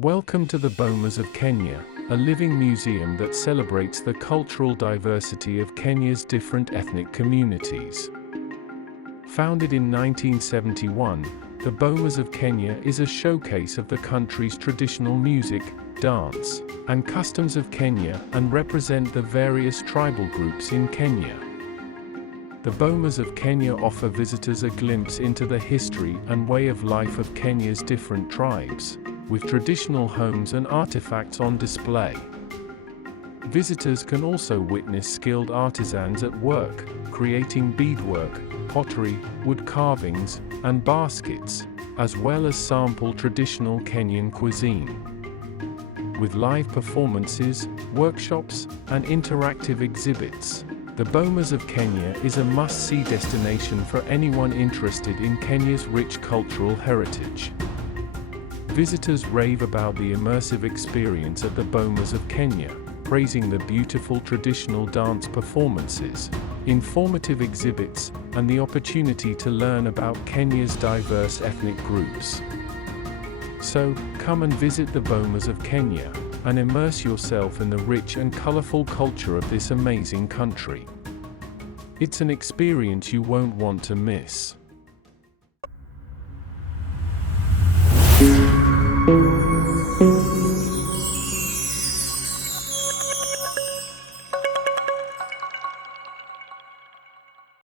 Welcome to the Bomas of Kenya, a living museum that celebrates the cultural diversity of Kenya's different ethnic communities. Founded in 1971, the Bomas of Kenya is a showcase of the country's traditional music, dance, and customs of Kenya and represent the various tribal groups in Kenya. The Bomas of Kenya offer visitors a glimpse into the history and way of life of Kenya's different tribes, with traditional homes and artifacts on display. Visitors can also witness skilled artisans at work, creating beadwork, pottery, wood carvings, and baskets, as well as sample traditional Kenyan cuisine. With live performances, workshops, and interactive exhibits, the Bomas of Kenya is a must-see destination for anyone interested in Kenya's rich cultural heritage. Visitors rave about the immersive experience at the Bomas of Kenya, praising the beautiful traditional dance performances, informative exhibits, and the opportunity to learn about Kenya's diverse ethnic groups. So, come and visit the Bomas of Kenya, and immerse yourself in the rich and colorful culture of this amazing country. It's an experience you won't want to miss.